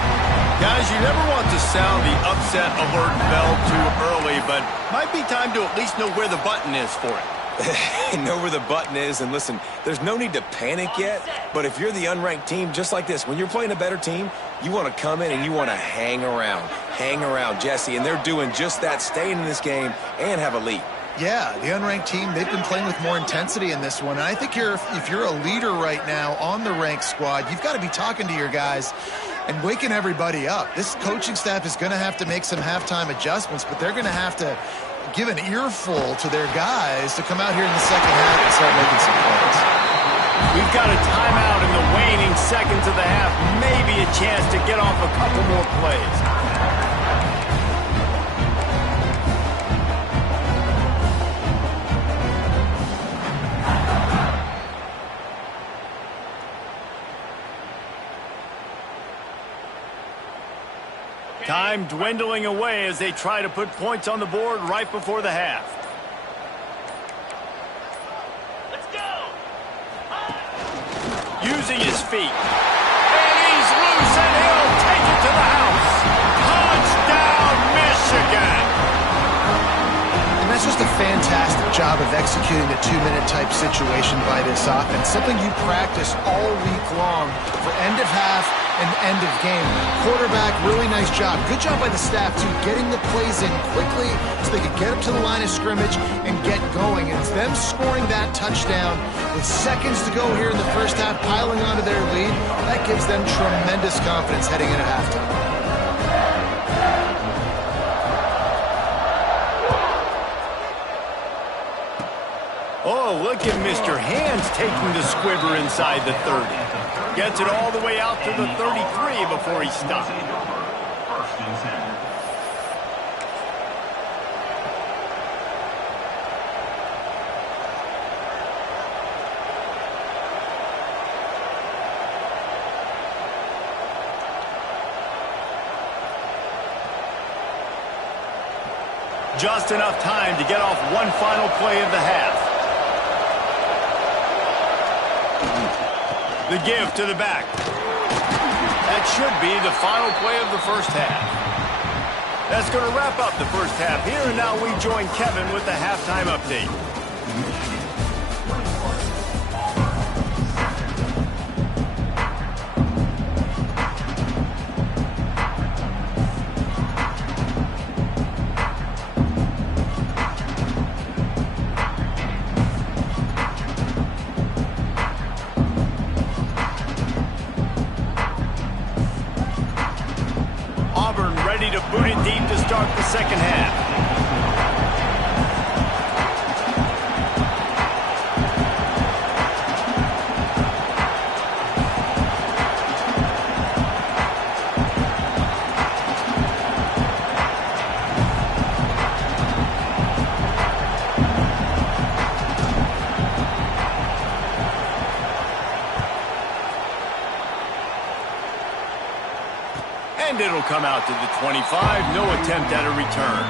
Guys, you never want to sound the upset alert bell too early, but might be time to at least know where the button is for it. Know where the button is, and listen, there's no need to panic yet, but if you're the unranked team, just like this, when you're playing a better team, you want to come in and you want to hang around, Jesse, and they're doing just that, staying in this game and have a lead. Yeah, the unranked team, they've been playing with more intensity in this one, and I think if you're a leader right now on the ranked squad, you've got to be talking to your guys and waking everybody up. This coaching staff is going to have to make some halftime adjustments, but they're going to have to give an earful to their guys to come out here in the second half and start making some points. We've got a timeout in the waning seconds of the half. Maybe a chance to get off a couple more plays. Time dwindling away as they try to put points on the board right before the half. Let's go. Using his feet. And he's loose, and he'll take it to the house. Touchdown, Michigan! And that's just a fantastic job of executing a two-minute type situation by this offense. Something you practice all week long for end of half and end of game. Quarterback, really nice job. Good job by the staff, too, getting the plays in quickly so they could get up to the line of scrimmage and get going. And it's them scoring that touchdown with seconds to go here in the first half, piling onto their lead. That gives them tremendous confidence heading into halftime. Oh, look at Mr. Hands taking the squibber inside the 30. Gets it all the way out to the 33 before he stops. Just enough time to get off one final play of the half. The give to the back. That should be the final play of the first half. That's going to wrap up the first half here, and now we join Kevin with the halftime update. Auburn ready to boot it deep to start the second half. And it'll come out to the 25. No attempt at a return.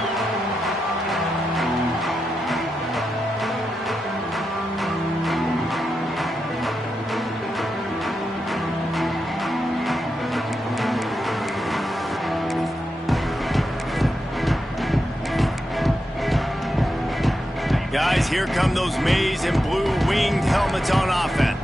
Guys, here come those maize and blue winged helmets on offense.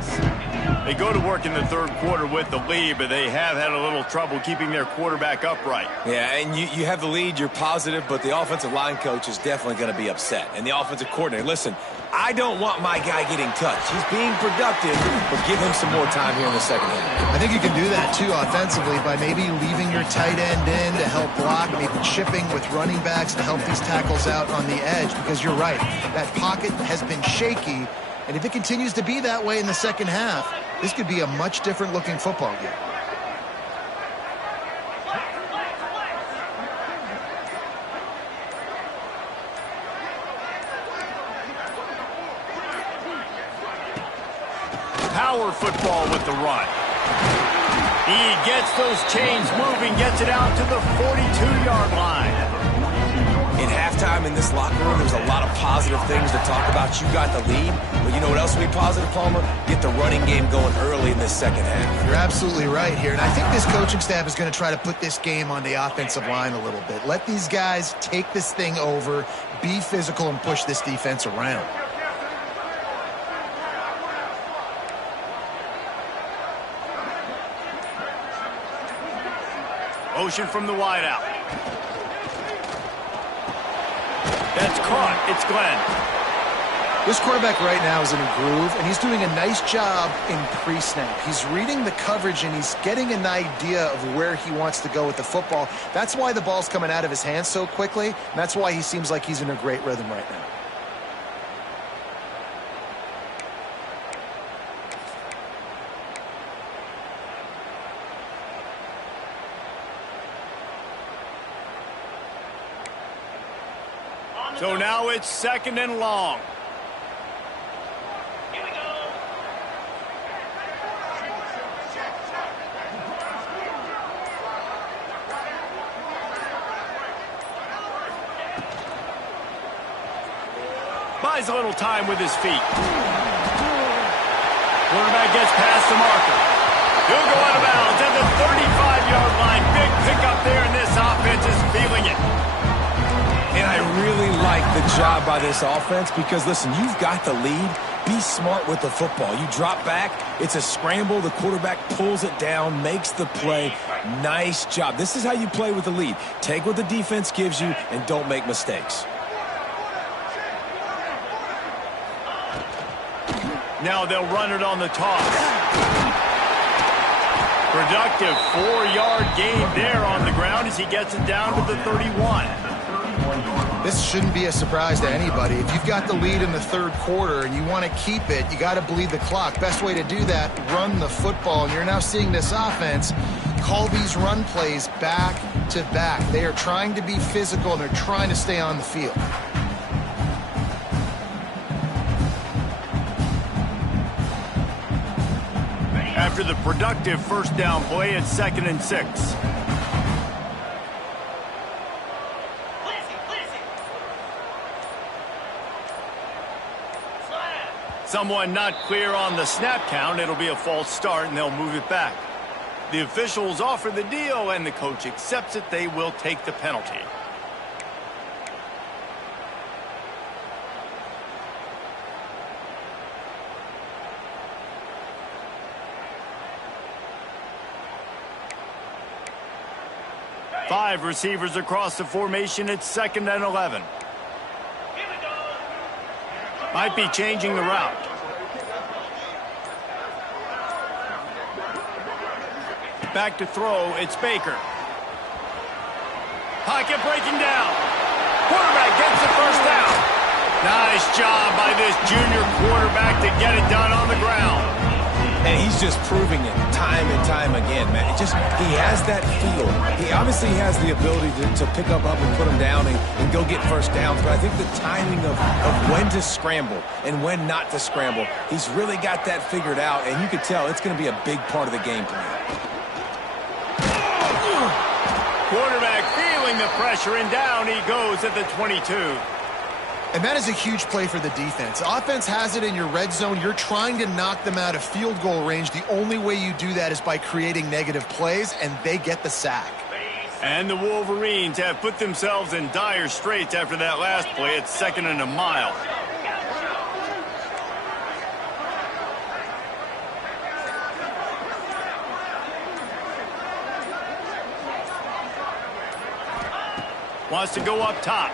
They go to work in the third quarter with the lead, but they have had a little trouble keeping their quarterback upright. Yeah, and you have the lead, you're positive, but the offensive line coach is definitely going to be upset. And the offensive coordinator, listen, I don't want my guy getting touched. He's being productive, but give him some more time here in the second half. I think you can do that, too, offensively, by maybe leaving your tight end in to help block, maybe chipping with running backs to help these tackles out on the edge, because you're right. That pocket has been shaky, and if it continues to be that way in the second half, this could be a much different looking football game. Power football with the run. He gets those chains moving, gets it out to the 42-yard line. In halftime in this locker room, there's a lot of positive things to talk about. You got the lead, but you know what else will be positive, Palmer? Get the running game going early in this second half. You're absolutely right here, and I think this coaching staff is going to try to put this game on the offensive line a little bit. Let these guys take this thing over, be physical, and push this defense around. Motion from the wideout. That's caught. It's Glenn. This quarterback right now is in a groove, and he's doing a nice job in pre-snap. He's reading the coverage, and he's getting an idea of where he wants to go with the football. That's why the ball's coming out of his hands so quickly, and that's why he seems like he's in a great rhythm right now. So now it's second and long. Here we go. buys a little time with his feet. Quarterback gets past the marker. He'll go out of bounds at the 35-yard line. Big pickup there, and this offense is feeling it. And I really like the job by this offense because, listen, you've got the lead. Be smart with the football. You drop back, it's a scramble. The quarterback pulls it down, makes the play. Nice job. This is how you play with the lead. Take what the defense gives you and don't make mistakes. Now they'll run it on the toss. Productive 4-yard gain there on the ground as he gets it down to the 31. This shouldn't be a surprise to anybody. If you've got the lead in the third quarter and you want to keep it, you got to bleed the clock. Best way to do that, run the football. And you're now seeing this offense call these run plays back to back. They are trying to be physical and they're trying to stay on the field. After the productive first down play, it's 2nd and 6. Someone not clear on the snap count. It'll be a false start, and they'll move it back. The officials offer the deal, and the coach accepts it. They will take the penalty. Five receivers across the formation. It's 2nd and 11. Might be changing the route. Back to throw, it's Baker. Pocket breaking down. Quarterback gets the first down. Nice job by this junior quarterback to get it done on the ground. And he's just proving it time and time again, man. He has that feel. He obviously has the ability to pick up and put him down and go get first downs. But I think the timing of when to scramble and when not to scramble, he's really got that figured out. And you could tell it's going to be a big part of the game plan. Quarterback feeling the pressure, and down he goes at the 22. And that is a huge play for the defense. Offense has it in your red zone. You're trying to knock them out of field goal range. The only way you do that is by creating negative plays, and they get the sack. And the Wolverines have put themselves in dire straits after that last play. It's 2nd and a mile. Wants to go up top.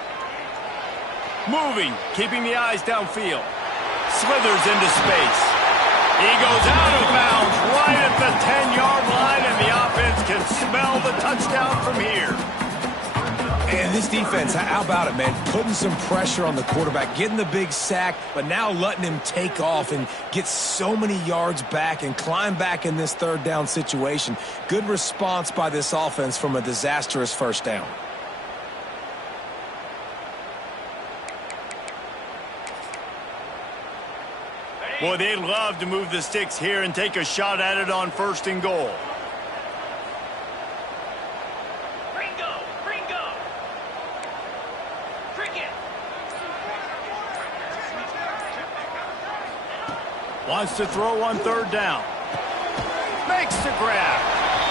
Moving, keeping the eyes downfield. Slithers into space. He goes out of bounds right at the 10-yard line, and the offense can smell the touchdown from here. And this defense, how about it, man? Putting some pressure on the quarterback, getting the big sack, but now letting him take off and get so many yards back and climb back in this third down situation. Good response by this offense from a disastrous first down. Boy, they'd love to move the sticks here and take a shot at it on 1st and goal. Gringo! Cricket! Wants to throw on 3rd down. Makes the grab.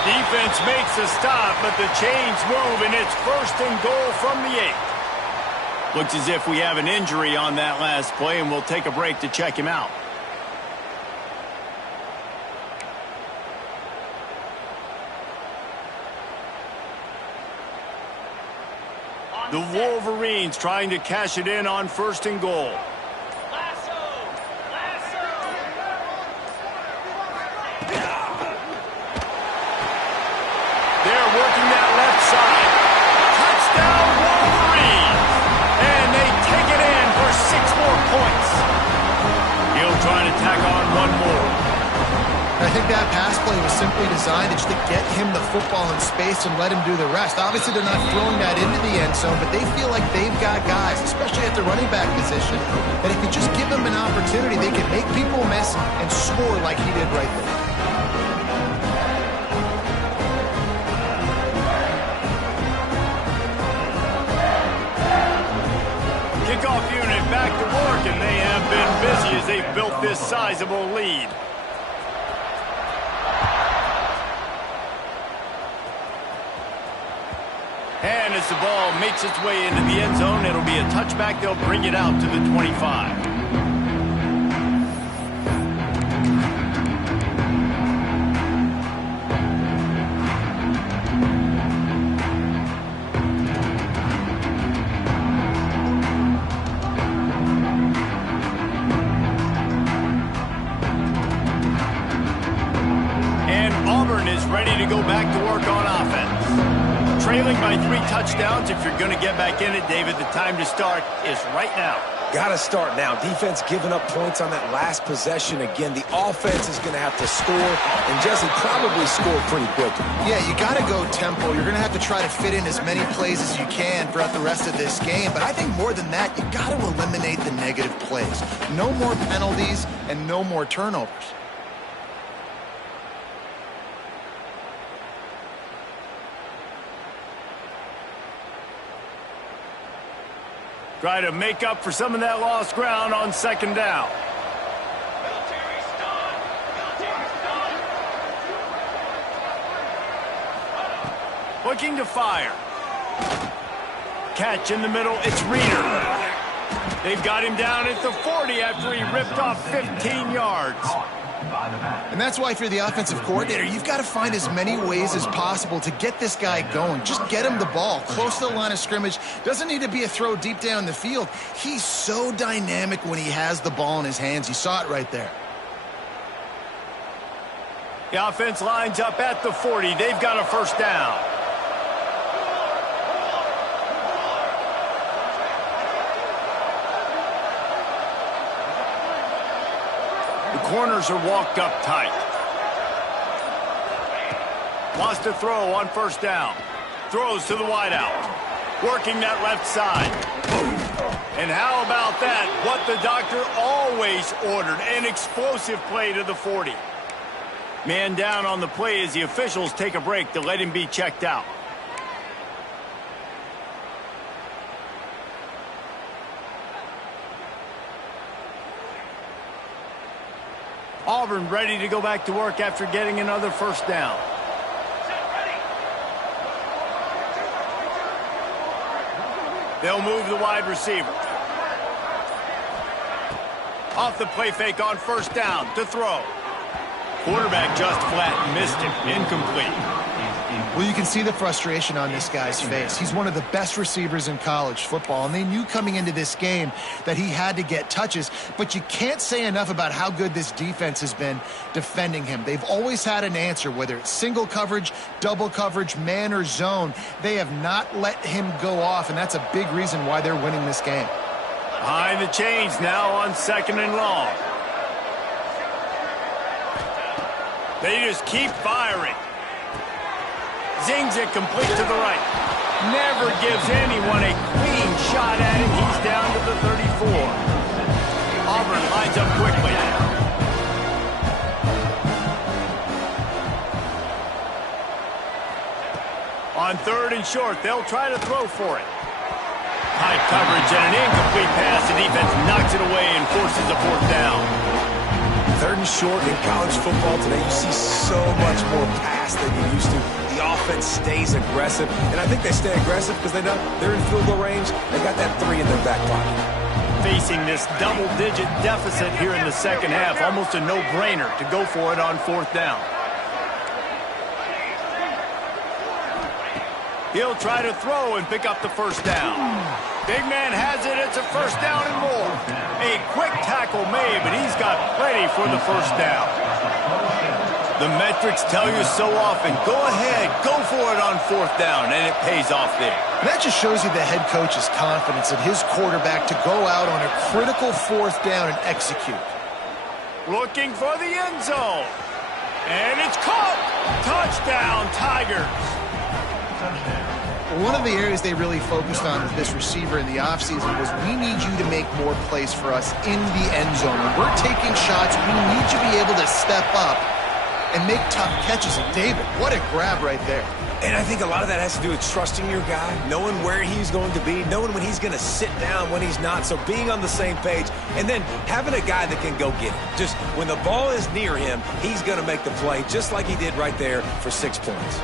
Defense makes a stop, but the chains move, and it's 1st and goal from the 8. Looks as if we have an injury on that last play, and we'll take a break to check him out. The Wolverines trying to cash it in on 1st and goal. Lasso! They're working that left side. Touchdown Wolverines! And they take it in for 6 more points. He'll try to tack on one more. I think that pass play was simply designed just to get him the football in space and let him do the rest. Obviously, they're not throwing that into the end zone, but they feel like they've got guys, especially at the running back position, that if you just give them an opportunity, they can make people miss and score like he did right there. Kickoff unit back to work, and they built this sizable lead. And as the ball makes its way into the end zone, it'll be a touchback. They'll bring it out to the 25. Ready to go back to work on offense. Trailing by 3 touchdowns. If you're going to get back in it, David, the time to start is right now. Got to start now. Defense giving up points on that last possession. Again, the offense is going to have to score, and Jesse probably score pretty quickly. Yeah, you got to go tempo. You're going to have to try to fit in as many plays as you can throughout the rest of this game. But I think more than that, you got to eliminate the negative plays. No more penalties and no more turnovers. Try to make up for some of that lost ground on second down. Looking to fire. Catch in the middle. It's Reeder. They've got him down at the 40 after he ripped off 15 yards. And that's why if you're the offensive coordinator, you've got to find as many ways as possible to get this guy going. Just get him the ball close to the line of scrimmage. Doesn't need to be a throw deep down the field. He's so dynamic when he has the ball in his hands. You saw it right there. The offense lines up at the 40. They've got a first down. Corners are walked up tight. Wants to throw on first down. Throws to the wideout. Working that left side. And how about that? What the doctor always ordered. An explosive play to the 40. Man down on the play as the officials take a break to let him be checked out. Auburn ready to go back to work after getting another first down. They'll move the wide receiver. Off the play fake on first down to throw. Quarterback just flat missed him. Incomplete. Well, you can see the frustration on this guy's face. He's one of the best receivers in college football, and they knew coming into this game that he had to get touches, but you can't say enough about how good this defense has been defending him. They've always had an answer, whether it's single coverage, double coverage, man or zone. They have not let him go off, and that's a big reason why they're winning this game. Behind the chains now on second and long. They just keep firing. Zings it complete to the right. Never gives anyone a clean shot at it. He's down to the 34. Auburn lines up quickly. On third and short, they'll try to throw for it. High coverage and an incomplete pass. The defense knocks it away and forces a fourth down. Third and short in college football today, you see so much more pass than you used to. The offense stays aggressive, and I think they stay aggressive because they know they're in field goal range. They got that 3 in their back pocket. Facing this double-digit deficit here in the second half, almost a no-brainer to go for it on fourth down. He'll try to throw and pick up the first down. Big man has it. It's a first down and more. A quick tackle made, but he's got plenty for the first down. The metrics tell you so often, go ahead, go for it on fourth down, and it pays off there. And that just shows you the head coach's confidence in his quarterback to go out on a critical fourth down and execute. Looking for the end zone. And it's caught. Touchdown, Tigers. One of the areas they really focused on with this receiver in the offseason was we need you to make more plays for us in the end zone. When we're taking shots, we need you to be able to step up and make tough catches. And David, what a grab right there. And I think a lot of that has to do with trusting your guy, knowing where he's going to be, knowing when he's going to sit down, when he's not, so being on the same page, and then having a guy that can go get it. Just when the ball is near him, he's going to make the play, just like he did right there for 6 points.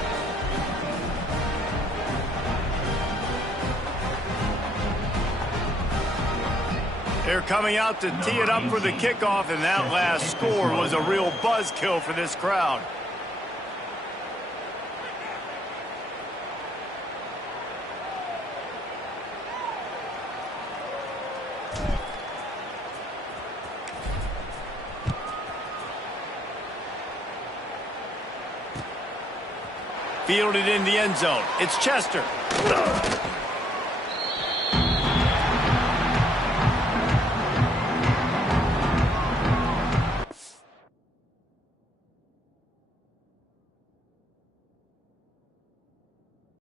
They're coming out to tee it up for the kickoff, and that last score was a real buzzkill for this crowd. Fielded in the end zone. It's Chester.